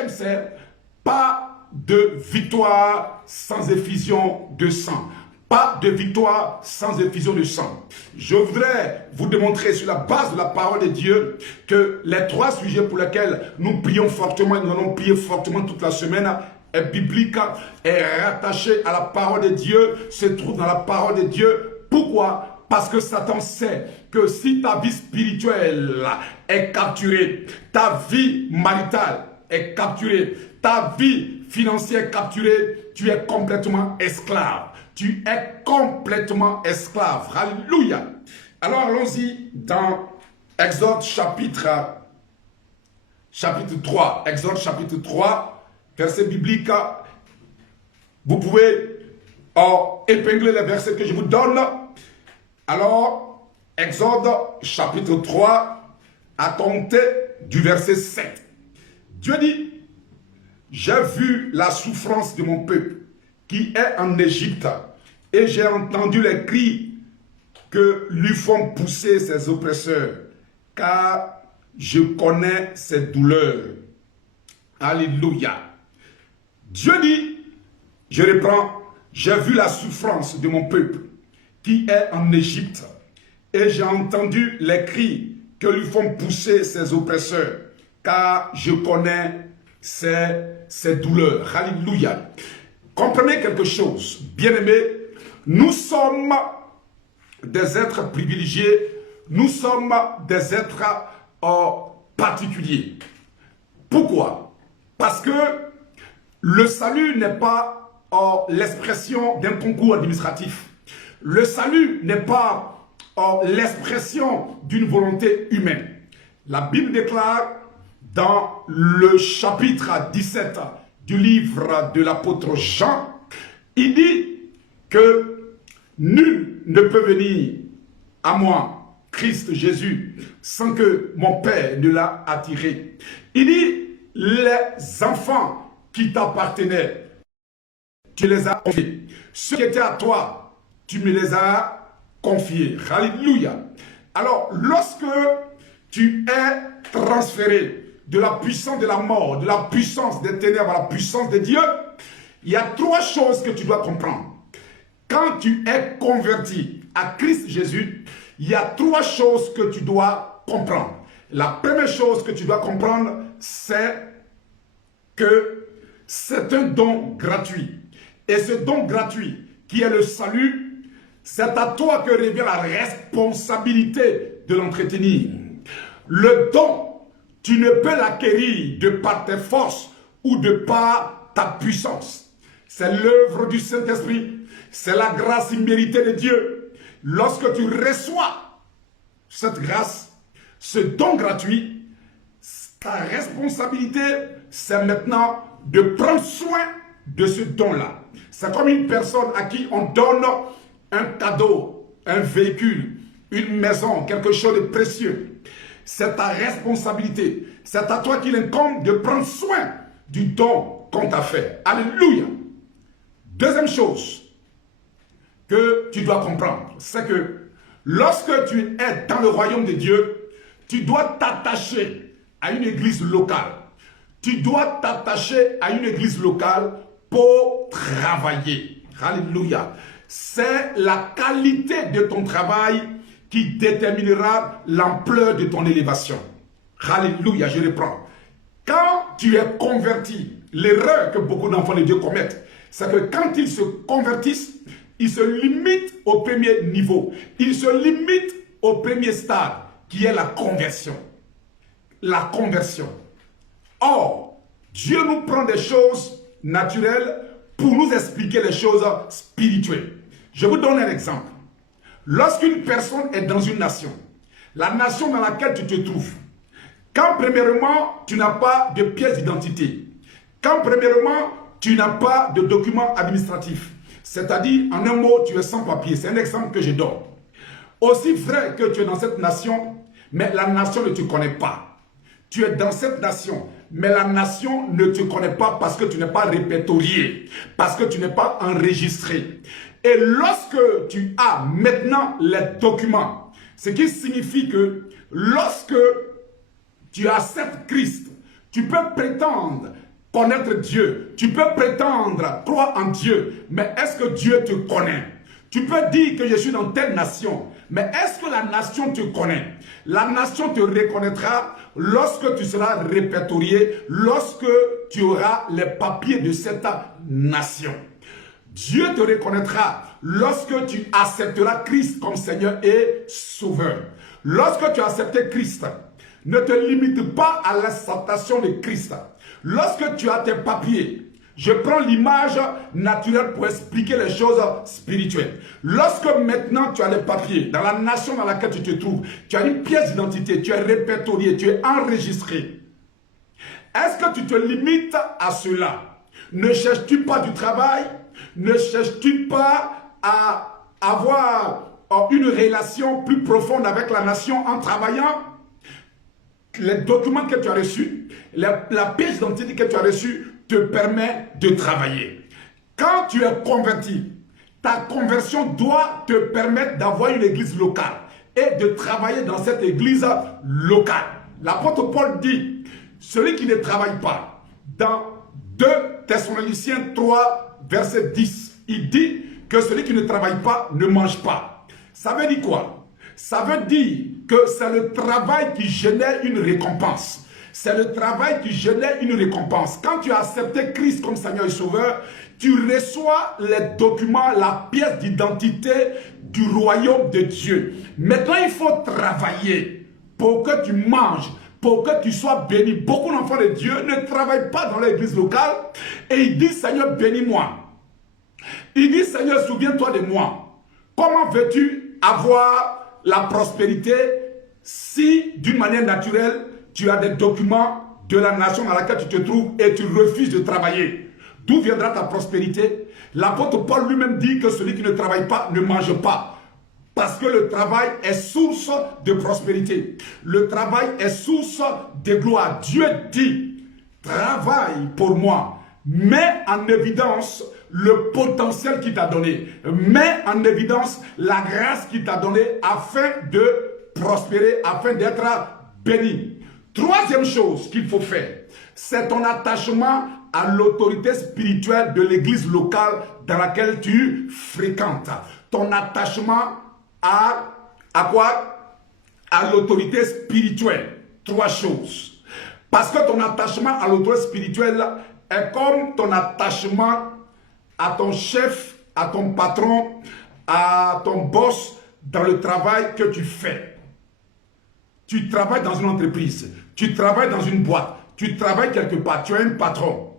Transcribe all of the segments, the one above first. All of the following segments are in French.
4e, c'est pas de victoire sans effusion de sang. Pas de victoire sans effusion de sang. Je voudrais vous démontrer sur la base de la parole de Dieu que les 3 sujets pour lesquels nous prions fortement, et nous allons prier fortement toute la semaine, est biblique, est rattaché à la parole de Dieu, se trouve dans la parole de Dieu. Pourquoi? Parce que Satan sait que si ta vie spirituelle est capturée, ta vie maritale est capturée, ta vie financière est capturée, tu es complètement esclave. Tu es complètement esclave. Alléluia. Alors allons-y dans Exode chapitre 3. Exode chapitre 3, verset biblique. Vous pouvez épingler les versets que je vous donne. Alors, Exode chapitre 3, à compter du verset 7. Dieu dit, j'ai vu la souffrance de mon peuple qui est en Égypte, et j'ai entendu les cris que lui font pousser ses oppresseurs, car je connais ses douleurs. Alléluia. Dieu dit, je reprends, j'ai vu la souffrance de mon peuple qui est en Égypte, et j'ai entendu les cris que lui font pousser ses oppresseurs, car je connais ses douleurs. Alléluia. Comprenez quelque chose, bien-aimés, nous sommes des êtres privilégiés, nous sommes des êtres particuliers. Pourquoi? Parce que le salut n'est pas l'expression d'un concours administratif. Le salut n'est pas l'expression d'une volonté humaine. La Bible déclare dans le chapitre 17 du livre de l'apôtre Jean, il dit que nul ne peut venir à moi, Christ Jésus, sans que mon Père ne l'a attiré. Il dit, les enfants qui t'appartenaient, tu les as confiés. Ceux qui étaient à toi, tu me les as confiés. Alléluia. Alors, lorsque tu es transféré de la puissance de la mort, de la puissance des ténèbres à la puissance de Dieu, il y a 3 choses que tu dois comprendre. Quand tu es converti à Christ Jésus, il y a 3 choses que tu dois comprendre. La première chose que tu dois comprendre, c'est que c'est un don gratuit. Et ce don gratuit, qui est le salut, c'est à toi que revient la responsabilité de l'entretenir. Le don, tu ne peux l'acquérir de par tes forces ou de par ta puissance. C'est l'œuvre du Saint-Esprit. C'est la grâce imméritée de Dieu. Lorsque tu reçois cette grâce, ce don gratuit, ta responsabilité, c'est maintenant de prendre soin de ce don-là. C'est comme une personne à qui on donne un cadeau, un véhicule, une maison, quelque chose de précieux. C'est ta responsabilité. C'est à toi qu'il incombe de prendre soin du don qu'on t'a fait. Alléluia. Deuxième chose que tu dois comprendre, c'est que lorsque tu es dans le royaume de Dieu, tu dois t'attacher à une église locale. Tu dois t'attacher à une église locale pour travailler. Alléluia. C'est la qualité de ton travail qui déterminera l'ampleur de ton élévation. Alléluia, je reprends. Quand tu es converti, l'erreur que beaucoup d'enfants de Dieu commettent, c'est que quand ils se convertissent, ils se limitent au premier niveau. Ils se limitent au premier stade, qui est la conversion. La conversion. Or, Dieu nous prend des choses naturelles pour nous expliquer les choses spirituelles. Je vous donne un exemple. Lorsqu'une personne est dans une nation, la nation dans laquelle tu te trouves, quand premièrement, tu n'as pas de pièce d'identité, quand premièrement, tu n'as pas de document administratif, c'est-à-dire, en un mot, tu es sans papier, c'est un exemple que je donne. Aussi vrai que tu es dans cette nation, mais la nation ne te connaît pas. Tu es dans cette nation, mais la nation ne te connaît pas parce que tu n'es pas répertorié, parce que tu n'es pas enregistré. Et lorsque tu as maintenant les documents, ce qui signifie que lorsque tu acceptes Christ, tu peux prétendre connaître Dieu. Tu peux prétendre croire en Dieu, mais est-ce que Dieu te connaît? Tu peux dire que je suis dans telle nation, mais est-ce que la nation te connaît? La nation te reconnaîtra lorsque tu seras répertorié, lorsque tu auras les papiers de cette nation. Dieu te reconnaîtra lorsque tu accepteras Christ comme Seigneur et Sauveur. Lorsque tu as accepté Christ, ne te limite pas à l'acceptation de Christ. Lorsque tu as tes papiers, je prends l'image naturelle pour expliquer les choses spirituelles. Lorsque maintenant tu as les papiers, dans la nation dans laquelle tu te trouves, tu as une pièce d'identité, tu es répertorié, tu es enregistré. Est-ce que tu te limites à cela? Ne cherches-tu pas du travail? Ne cherches-tu pas à avoir une relation plus profonde avec la nation en travaillant? Les documents que tu as reçus, la pièce d'identité que tu as reçue te permet de travailler. Quand tu es converti, ta conversion doit te permettre d'avoir une église locale et de travailler dans cette église locale. L'apôtre Paul dit, celui qui ne travaille pas, dans 2 Thessaloniciens 3, verset 10, il dit que celui qui ne travaille pas ne mange pas. Ça veut dire quoi? Ça veut dire que c'est le travail qui génère une récompense. C'est le travail qui génère une récompense. Quand tu as accepté Christ comme Seigneur et Sauveur, tu reçois les documents, la pièce d'identité du royaume de Dieu. Maintenant, il faut travailler pour que tu manges, pour que tu sois béni. Beaucoup d'enfants de Dieu ne travaillent pas dans l'église locale et ils disent, Seigneur, bénis-moi. Ils disent, Seigneur, souviens-toi de moi. Comment veux-tu avoir la prospérité si, d'une manière naturelle, tu as des documents de la nation dans laquelle tu te trouves et tu refuses de travailler? D'où viendra ta prospérité? L'apôtre Paul lui-même dit que celui qui ne travaille pas ne mange pas. Parce que le travail est source de prospérité. Le travail est source de gloire. Dieu dit, travaille pour moi. Mets en évidence le potentiel qu'il t'a donné. Mets en évidence la grâce qu'il t'a donnée afin de prospérer, afin d'être béni. Troisième chose qu'il faut faire, c'est ton attachement à l'autorité spirituelle de l'église locale dans laquelle tu fréquentes. Ton attachement à quoi? À l'autorité spirituelle. 3 choses. Parce que ton attachement à l'autorité spirituelle est comme ton attachement à ton chef, à ton patron, à ton boss dans le travail que tu fais. Tu travailles dans une entreprise, tu travailles dans une boîte, tu travailles quelque part, tu as un patron.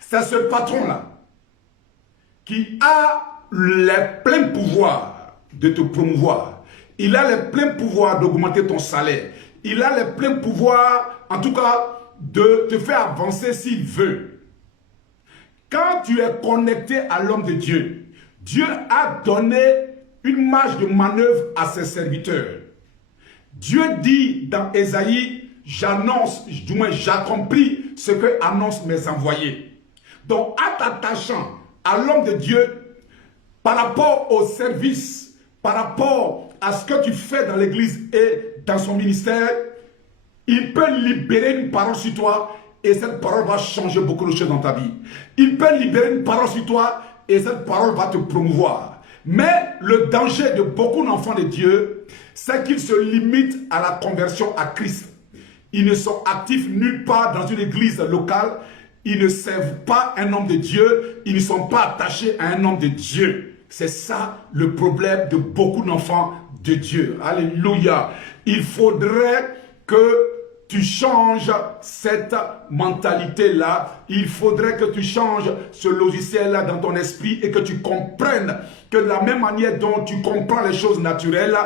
C'est ce patron-là qui a les pleins pouvoirs de te promouvoir. Il a les pleins pouvoirs d'augmenter ton salaire. Il a les pleins pouvoirs, en tout cas, de te faire avancer s'il veut. Quand tu es connecté à l'homme de Dieu, Dieu a donné une marge de manœuvre à ses serviteurs. Dieu dit dans Ésaïe, j'annonce, du moins j'accomplis ce que annoncent mes envoyés. Donc, en t'attachant à l'homme de Dieu, par rapport au service, par rapport à ce que tu fais dans l'église et dans son ministère, il peut libérer une parole sur toi et cette parole va changer beaucoup de choses dans ta vie. Il peut libérer une parole sur toi et cette parole va te promouvoir. Mais le danger de beaucoup d'enfants de Dieu, c'est qu'ils se limitent à la conversion à Christ. Ils ne sont actifs nulle part dans une église locale. Ils ne servent pas un homme de Dieu. Ils ne sont pas attachés à un homme de Dieu. C'est ça le problème de beaucoup d'enfants de Dieu. Alléluia. Il faudrait que tu changes cette mentalité-là. Il faudrait que tu changes ce logiciel-là dans ton esprit et que tu comprennes que de la même manière dont tu comprends les choses naturelles,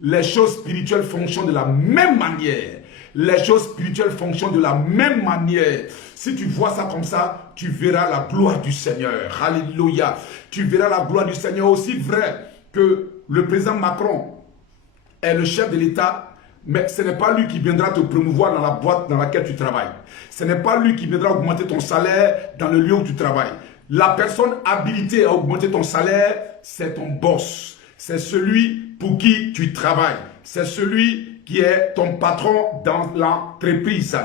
les choses spirituelles fonctionnent de la même manière. Les choses spirituelles fonctionnent de la même manière. Si tu vois ça comme ça, tu verras la gloire du Seigneur. Alléluia. Tu verras la gloire du Seigneur. Aussi vrai que le président Macron est le chef de l'État, mais ce n'est pas lui qui viendra te promouvoir dans la boîte dans laquelle tu travailles. Ce n'est pas lui qui viendra augmenter ton salaire dans le lieu où tu travailles. La personne habilitée à augmenter ton salaire, c'est ton boss. C'est celui pour qui tu travailles. C'est celui qui est ton patron dans l'entreprise.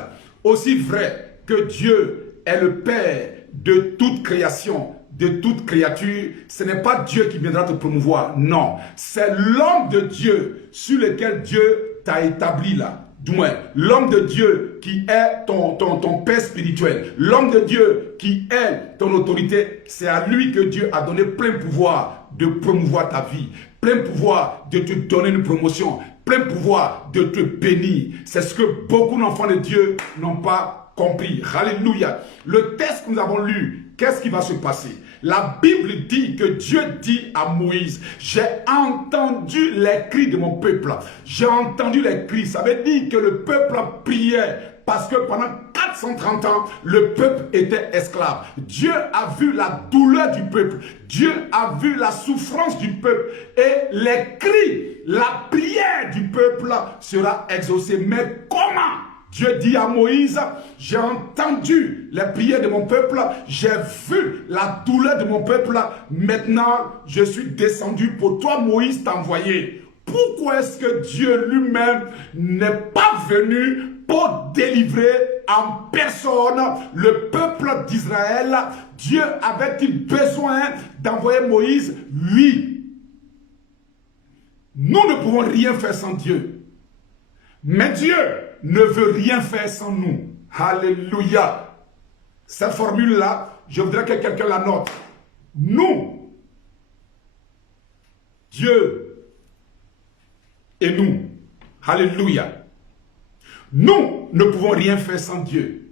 Aussi vrai que Dieu est le Père de toute création, de toute créature, ce n'est pas Dieu qui viendra te promouvoir, non. C'est l'homme de Dieu sur lequel Dieu t'a établi là. Du moins, l'homme de Dieu qui est ton père spirituel, l'homme de Dieu qui est ton autorité, c'est à lui que Dieu a donné plein pouvoir de promouvoir ta vie, plein pouvoir de te donner une promotion, plein pouvoir de te bénir. C'est ce que beaucoup d'enfants de Dieu n'ont pas compris. Alléluia. Le texte que nous avons lu, qu'est-ce qui va se passer? La Bible dit que Dieu dit à Moïse, j'ai entendu les cris de mon peuple. J'ai entendu les cris. Ça veut dire que le peuple priait parce que pendant 430 ans, le peuple était esclave. Dieu a vu la douleur du peuple. Dieu a vu la souffrance du peuple. Et les cris, la prière du peuple sera exaucée. Mais comment? Dieu dit à Moïse, j'ai entendu les prières de mon peuple, j'ai vu la douleur de mon peuple, maintenant je suis descendu pour toi Moïse t'envoyer. Pourquoi est-ce que Dieu lui-même n'est pas venu pour délivrer en personne le peuple d'Israël? Dieu avait-il besoin d'envoyer Moïse? Oui. Nous ne pouvons rien faire sans Dieu. Mais Dieu ne veut rien faire sans nous. Alléluia. Cette formule-là, je voudrais que quelqu'un la note. Nous, Dieu et nous. Alléluia. Nous ne pouvons rien faire sans Dieu.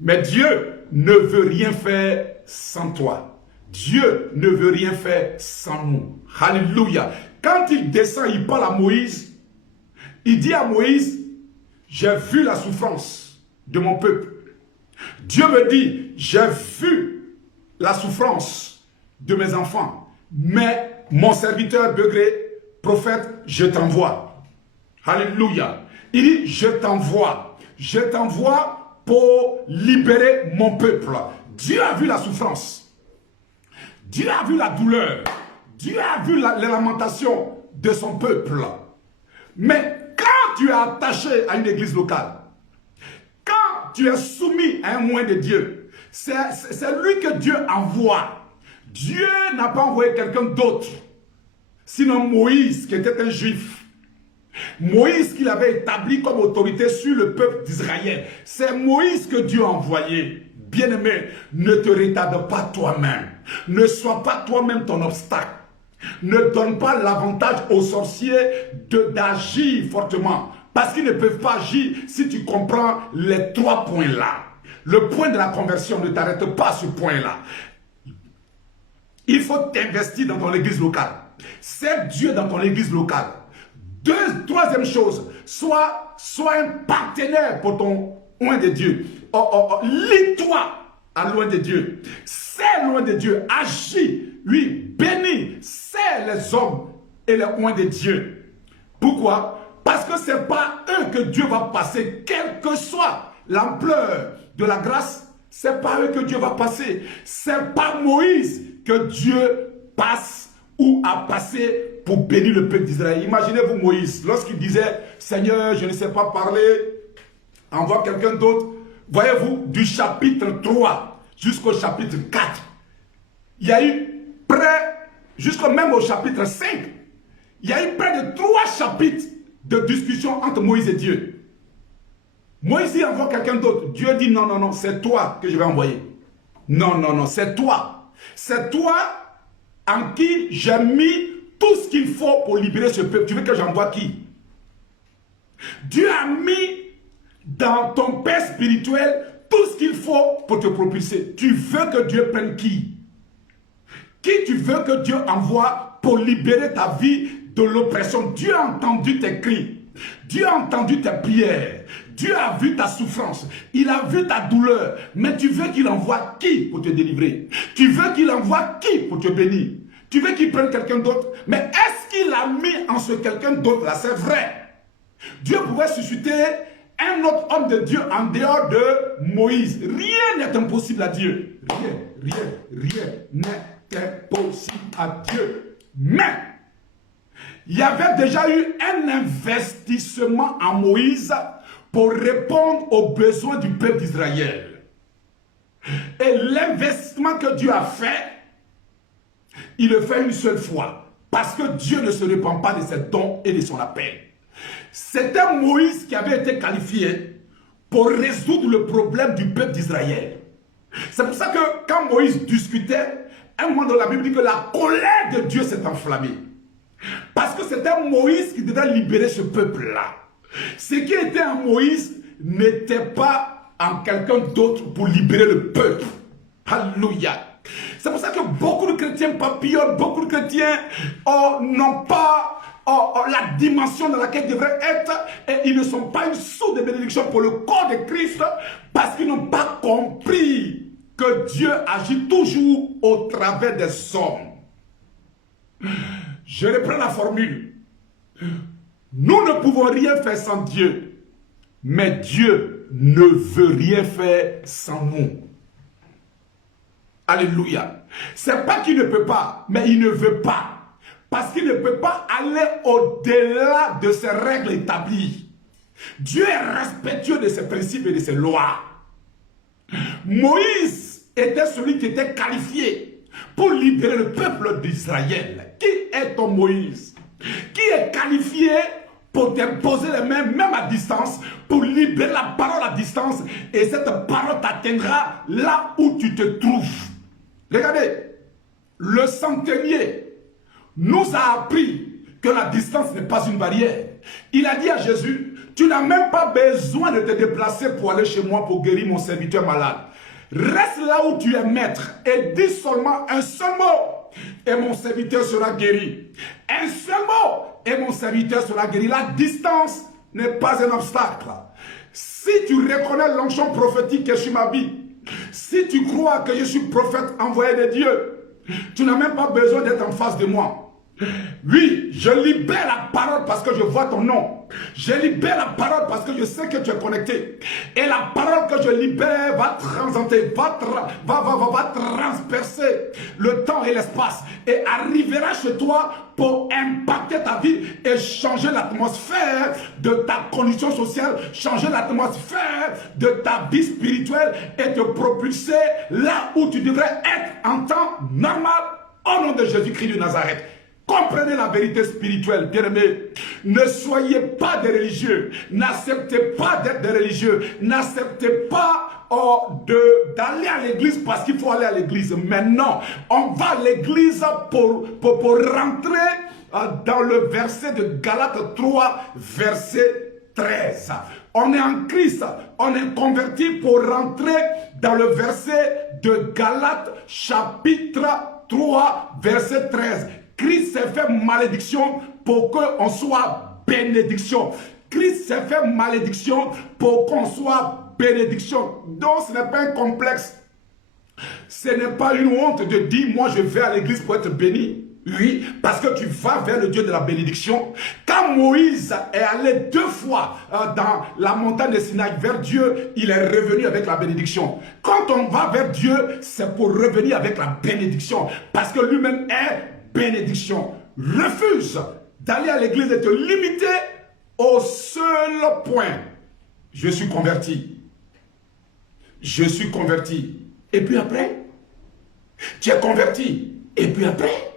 Mais Dieu ne veut rien faire sans toi. Dieu ne veut rien faire sans nous. Alléluia. Quand il descend, il parle à Moïse. Il dit à Moïse, j'ai vu la souffrance de mon peuple. Dieu me dit, j'ai vu la souffrance de mes enfants. Mais mon serviteur degré, prophète, je t'envoie. Alléluia. Il dit, je t'envoie. Je t'envoie pour libérer mon peuple. Dieu a vu la souffrance. Dieu a vu la douleur. Dieu a vu les lamentations de son peuple. Mais quand tu es attaché à une église locale, quand tu es soumis à un moyen de Dieu, c'est lui que Dieu envoie. Dieu n'a pas envoyé quelqu'un d'autre, sinon Moïse qui était un juif. Moïse qu'il avait établi comme autorité sur le peuple d'Israël. C'est Moïse que Dieu a envoyé. Bien-aimé, ne te retarde pas toi-même. Ne sois pas toi-même ton obstacle. Ne donne pas l'avantage aux sorciers d'agir fortement. Parce qu'ils ne peuvent pas agir si tu comprends les 3 points là. Le point de la conversion, ne t'arrête pas à ce point là. Il faut t'investir dans ton église locale. Sers Dieu dans ton église locale. Troisième chose, sois un partenaire pour ton loin de Dieu. Lis-toi à loin de Dieu. C'est loin de Dieu. Agis. Oui, bénis. C'est les hommes et les loin de Dieu. Pourquoi? Parce que ce n'est pas eux que Dieu va passer, quelle que soit l'ampleur de la grâce. Ce n'est pas eux que Dieu va passer. Ce n'est pas Moïse que Dieu passe ou a passé pour bénir le peuple d'Israël. Imaginez-vous Moïse, lorsqu'il disait, Seigneur, je ne sais pas parler, envoie quelqu'un d'autre. Voyez-vous, du chapitre 3 jusqu'au chapitre 4, il y a eu jusqu'au même au chapitre 5, il y a eu près de 3 chapitres de discussion entre Moïse et Dieu. Moïse il envoie quelqu'un d'autre. Dieu dit non, non, non, c'est toi que je vais envoyer. Non, non, non, c'est toi. C'est toi en qui j'ai mis tout ce qu'il faut pour libérer ce peuple. Tu veux que j'envoie qui? Dieu a mis dans ton père spirituel tout ce qu'il faut pour te propulser. Tu veux que Dieu prenne qui? Qui tu veux que Dieu envoie pour libérer ta vie de l'oppression? Dieu a entendu tes cris. Dieu a entendu tes prières. Dieu a vu ta souffrance. Il a vu ta douleur. Mais tu veux qu'il envoie qui pour te délivrer? Tu veux qu'il envoie qui pour te bénir? Tu veux qu'il prenne quelqu'un d'autre? Mais est-ce qu'il a mis en ce quelqu'un d'autre là? C'est vrai. Dieu pouvait susciter un autre homme de Dieu en dehors de Moïse. Rien n'est impossible à Dieu. Rien n'est impossible à Dieu. Mais il y avait déjà eu un investissement en Moïse pour répondre aux besoins du peuple d'Israël. Et l'investissement que Dieu a fait, il le fait une seule fois. Parce que Dieu ne se répand pas de ses dons et de son appel. C'était Moïse qui avait été qualifié pour résoudre le problème du peuple d'Israël. C'est pour ça que quand Moïse discutait, un moment dans la Bible dit que la colère de Dieu s'est enflammée. Parce que c'était Moïse qui devait libérer ce peuple-là. Ce qui était en Moïse n'était pas en quelqu'un d'autre pour libérer le peuple. Alléluia. C'est pour ça que beaucoup de chrétiens papillonnent, beaucoup de chrétiens n'ont pas la dimension dans laquelle ils devraient être et ils ne sont pas une source de bénédiction pour le corps de Christ parce qu'ils n'ont pas compris que Dieu agit toujours au travers des hommes. Je reprends la formule. Nous ne pouvons rien faire sans Dieu, mais Dieu ne veut rien faire sans nous. Alléluia. C'est pas qu'il ne peut pas, mais il ne veut pas. Parce qu'il ne peut pas aller au-delà de ses règles établies. Dieu est respectueux de ses principes et de ses lois. Moïse était celui qui était qualifié pour libérer le peuple d'Israël. Qui est ton Moïse? Qui est qualifié pour t'imposer les mains, même à distance, pour libérer la parole à distance, et cette parole t'atteindra là où tu te trouves. Regardez, le centenier nous a appris que la distance n'est pas une barrière. Il a dit à Jésus, tu n'as même pas besoin de te déplacer pour aller chez moi pour guérir mon serviteur malade. Reste là où tu es maître et dis seulement un seul mot et mon serviteur sera guéri. Un seul mot et mon serviteur sera guéri. La distance n'est pas un obstacle. Si tu reconnais l'onction prophétique que je suis ma vie, si tu crois que je suis prophète envoyé de Dieu, tu n'as même pas besoin d'être en face de moi. Oui, je libère la parole parce que je vois ton nom. Je libère la parole parce que je sais que tu es connecté. Et la parole que je libère va transcender, va transpercer le temps et l'espace. Et arrivera chez toi pour impacter ta vie et changer l'atmosphère de ta condition sociale, changer l'atmosphère de ta vie spirituelle et te propulser là où tu devrais être en temps normal au nom de Jésus-Christ de Nazareth. Comprenez la vérité spirituelle, bien-aimés. Ne soyez pas des religieux. N'acceptez pas d'être des religieux. N'acceptez pas d'aller à l'église parce qu'il faut aller à l'église. Mais non, on va à l'église pour rentrer dans le verset de Galates 3, verset 13. On est en Christ, on est converti pour rentrer dans le verset de Galates chapitre 3, verset 13. Christ s'est fait malédiction pour qu'on soit bénédiction. Christ s'est fait malédiction pour qu'on soit bénédiction. Donc ce n'est pas un complexe. Ce n'est pas une honte de dire, moi je vais à l'église pour être béni. Oui, parce que tu vas vers le Dieu de la bénédiction. Quand Moïse est allé 2 fois dans la montagne de Sinaï vers Dieu, il est revenu avec la bénédiction. Quand on va vers Dieu, c'est pour revenir avec la bénédiction. Parce que lui-même est bénédiction. Refuse d'aller à l'église et te limiter au seul point. Je suis converti. Je suis converti. Et puis après, tu es converti. Et puis après,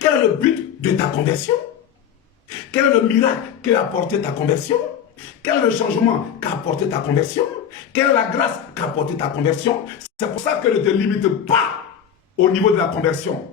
quel est le but de ta conversion? Quel est le miracle qu'a apporté ta conversion? Quel est le changement qu'a apporté ta conversion? Quelle est la grâce qu'a apporté ta conversion? C'est pour ça que ne te limite pas au niveau de la conversion.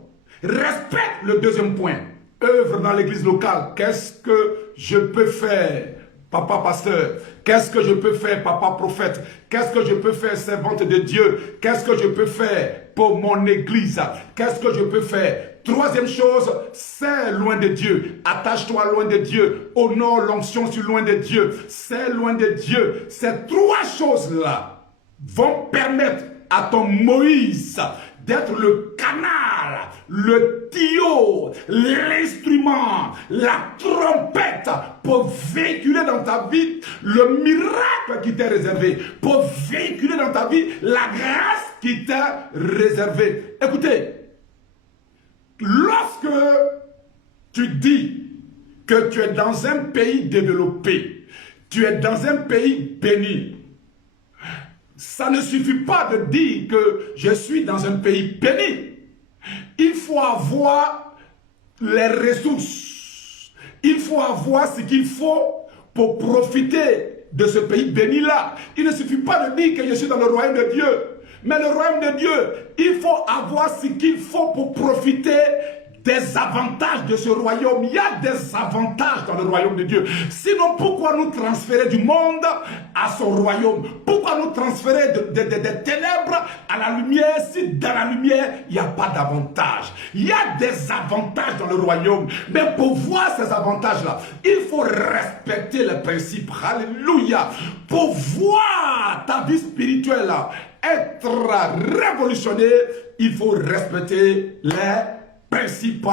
Respecte le deuxième point. Œuvre dans l'église locale. Qu'est-ce que je peux faire, papa pasteur? Qu'est-ce que je peux faire, papa prophète? Qu'est-ce que je peux faire, servante de Dieu? Qu'est-ce que je peux faire pour mon église? Qu'est-ce que je peux faire? Troisième chose, c'est loin de Dieu. Attache-toi loin de Dieu. Honore l'onction sur loin de Dieu. C'est loin de Dieu. Ces 3 choses-là vont permettre à ton Moïse d'être le canal, le tuyau, l'instrument, la trompette pour véhiculer dans ta vie le miracle qui t'est réservé, pour véhiculer dans ta vie la grâce qui t'est réservée. Écoutez, lorsque tu dis que tu es dans un pays développé, tu es dans un pays béni. Ça ne suffit pas de dire que je suis dans un pays béni. Il faut avoir les ressources. Il faut avoir ce qu'il faut pour profiter de ce pays béni-là. Il ne suffit pas de dire que je suis dans le royaume de Dieu. Mais le royaume de Dieu, il faut avoir ce qu'il faut pour profiter des avantages de ce royaume. Il y a des avantages dans le royaume de Dieu. Sinon, pourquoi nous transférer du monde à son royaume? Pourquoi nous transférer des ténèbres à la lumière si dans la lumière, il n'y a pas d'avantages? Il y a des avantages dans le royaume. Mais pour voir ces avantages-là, il faut respecter les principes. Alléluia. Pour voir ta vie spirituelle être révolutionnée, il faut respecter les principe.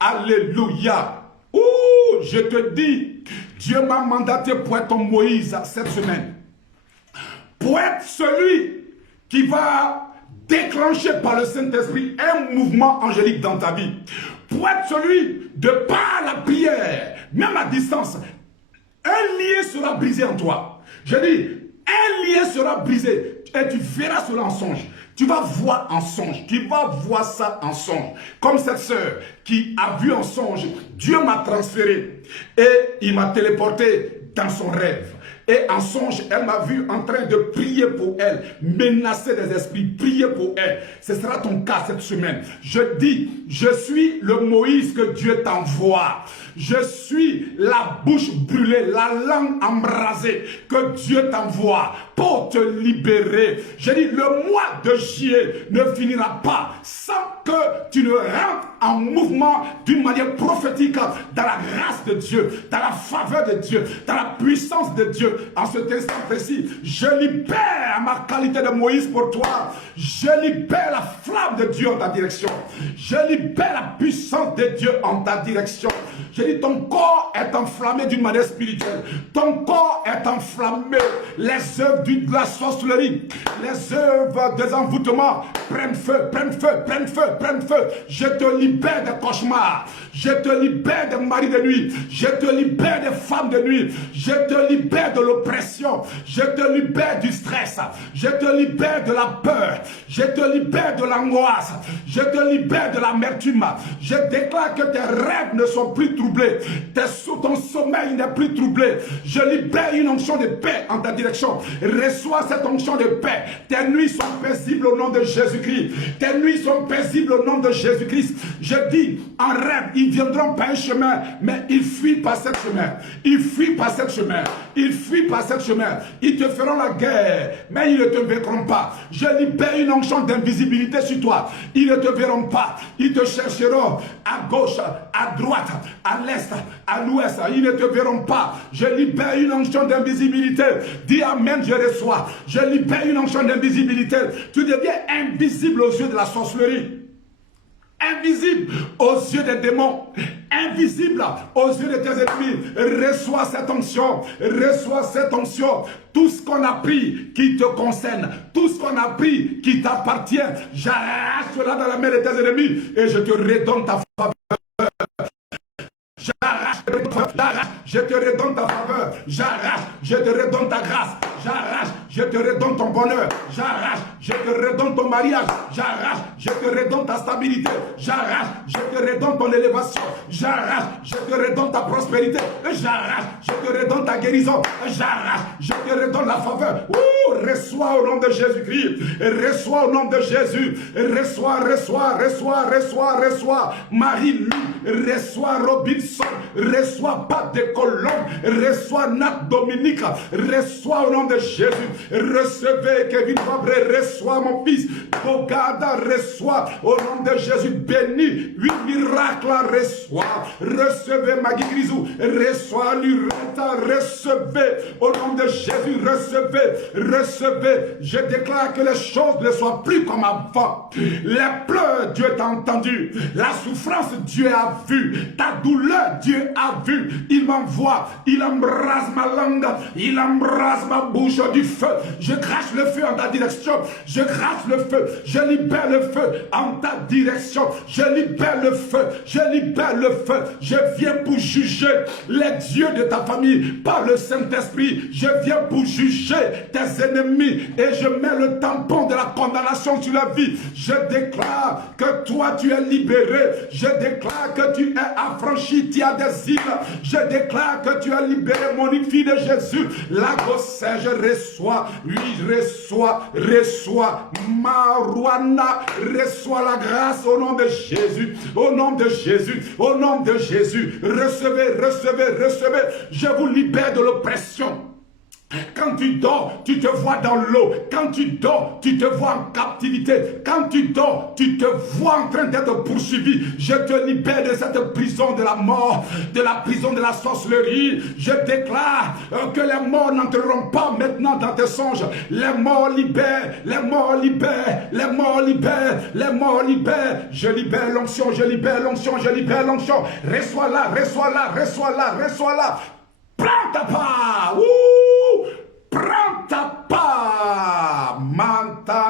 Alléluia. Ouh, je te dis, Dieu m'a mandaté pour être ton Moïse cette semaine. Pour être celui qui va déclencher par le Saint-Esprit un mouvement angélique dans ta vie. Pour être celui de par la prière, même à distance, un lien sera brisé en toi. Je dis, un lien sera brisé et tu verras cela en songe. Tu vas voir en songe, tu vas voir ça en songe. Comme cette sœur qui a vu en songe, Dieu m'a transféré et il m'a téléporté dans son rêve. Et en songe, elle m'a vu en train de prier pour elle, menacer des esprits, prier pour elle. Ce sera ton cas cette semaine. Je dis, je suis le Moïse que Dieu t'envoie. Je suis la bouche brûlée, la langue embrasée que Dieu t'envoie pour te libérer. Je dis, le mois de juillet ne finira pas sans que tu ne rentres en mouvement d'une manière prophétique dans la grâce de Dieu, dans la faveur de Dieu, dans la puissance de Dieu. En cet instant précis, je libère ma qualité de Moïse pour toi. Je libère la flamme de Dieu en ta direction. Je libère la puissance de Dieu en ta direction. Je dis, ton corps est enflammé d'une manière spirituelle. Ton corps est enflammé. Les œuvres de la sorcellerie, les œuvres des envoûtements prennent feu, prennent feu, prennent feu, prennent feu. Je te libère des cauchemars. Je te libère des maris de nuit. Je te libère des femmes de nuit. Je te libère de l'oppression. Je te libère du stress. Je te libère de la peur. Je te libère de l'angoisse. Je te libère de l'amertume. Je déclare que tes rêves ne sont plus troublés. Ton sommeil n'est plus troublé. Je libère une onction de paix en ta direction. Reçois cette onction de paix. Tes nuits sont paisibles au nom de Jésus-Christ. Tes nuits sont paisibles au nom de Jésus-Christ. Je dis, en rêve, ils viendront par un chemin, mais ils fuient par cette chemin. Ils fuient par cette chemin. Ils fuient par cette chemin. Ils te feront la guerre, mais ils ne te vaincront pas. Je libère une onction d'invisibilité sur toi. Ils ne te verront pas. Ils te chercheront à gauche, à droite, à l'est, à l'ouest. Ils ne te verront pas. Je libère une onction d'invisibilité. Dis amen, je reçois. Je libère une onction d'invisibilité. Tu deviens invisible aux yeux de la sorcellerie. Invisible aux yeux des démons, invisible aux yeux de tes ennemis. Reçois cette onction, reçois cette onction. Tout ce qu'on a pris qui te concerne, tout ce qu'on a pris qui t'appartient, j'arrache cela dans la main de tes ennemis et je te redonne ta faveur. J'arrache, je te redonne ta faveur. J'arrache, je te redonne ta grâce. J'arrache, je te redonne ton bonheur. J'arrache, je te redonne ton mariage. J'arrache, je te redonne ta stabilité. J'arrache, je te redonne ton élévation. J'arrache, je te redonne ta prospérité. J'arrache, je te redonne ta guérison. J'arrache, je te redonne la faveur. Reçois au nom de Jésus-Christ. Reçois au nom de Jésus. Reçois, reçois, reçois, reçois, reçois. Marie-Lou, reçois Robinson. Reçois Pat de Colombe. Reçois Nat Dominique. Reçois au nom de Jésus. Recevez Kevin Fabre. Reçois mon fils. Bogada, reçois au nom de Jésus. Béni. 8 miracles, reçois. Recevez Magui Grisou. Reçois Lureta. Recevez au nom de Jésus. Recevez. Recevez. Je déclare que les choses ne soient plus comme avant. Les pleurs, Dieu t'a entendu. La souffrance, Dieu a vu. Ta douleur, Dieu a vu. Il m'envoie. Il embrase ma langue. Il embrase ma bouche. bouche du feu. Je crache le feu en ta direction. Je crache le feu. Je libère le feu en ta direction. Je libère le feu. Je libère le feu. Je viens pour juger les dieux de ta famille par le Saint-Esprit. Je viens pour juger tes ennemis et je mets le tampon de la condamnation sur la vie. Je déclare que toi tu es libéré. Je déclare que tu es affranchi. Tu as des îles. Je déclare que tu as libéré mon fille de Jésus. La gossée, je reçois. Oui, reçois. Marouana, reçois la grâce au nom de Jésus. Au nom de Jésus. Au nom de Jésus. Recevez. Je vous libère de l'oppression. Quand tu dors, tu te vois dans l'eau. Quand tu dors, tu te vois en captivité. Quand tu dors, tu te vois en train d'être poursuivi. Je te libère de cette prison de la mort, de la prison de la sorcellerie. Je déclare que les morts n'entreront pas maintenant dans tes songes. Les morts libèrent, les morts libèrent, les morts libèrent, les morts libèrent. Je libère l'onction, je libère l'onction, je libère l'onction. Reçois-la, reçois-la, reçois-la, reçois-la. Prends ta part. Ouh! Prends ta part. M'entendez,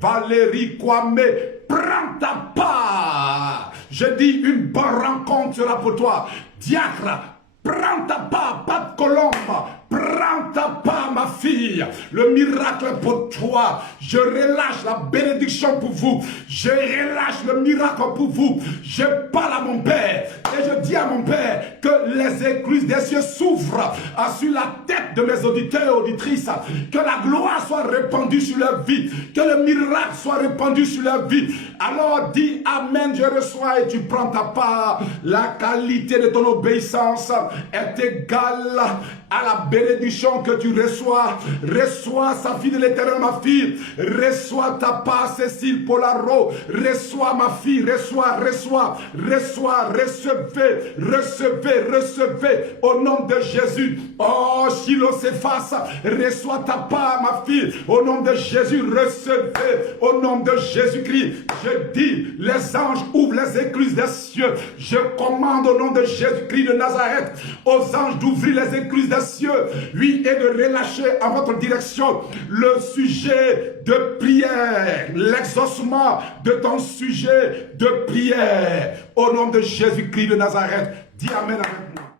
Valérie Kwame, prends ta part. Je dis une bonne rencontre sera pour toi. Diacre, prends ta part, pas de colombe. Prends ta part, ma fille. Le miracle pour toi. Je relâche la bénédiction pour vous. Je relâche le miracle pour vous. Je parle à mon Père et je dis à mon Père que les écluses des cieux s'ouvrent sur la tête de mes auditeurs et auditrices. Que la gloire soit répandue sur leur vie. Que le miracle soit répandu sur leur vie. Alors dis Amen, je reçois et tu prends ta part. La qualité de ton obéissance est égale à la bénédiction que tu reçois. Reçois sa fille de l'Éternel, ma fille. Reçois ta part, Cécile Polaro. Reçois ma fille, reçois. Recevez au nom de Jésus. Oh, Shiloh s'efface. Reçois ta part, ma fille. Au nom de Jésus, recevez. Au nom de Jésus-Christ, je dis, les anges ouvrent les écluses des cieux. Je commande au nom de Jésus-Christ de Nazareth aux anges d'ouvrir les écluses des cieux, oui, et de relâcher à votre direction le sujet de prière, l'exaucement de ton sujet de prière. Au nom de Jésus-Christ de Nazareth, dis Amen avec moi.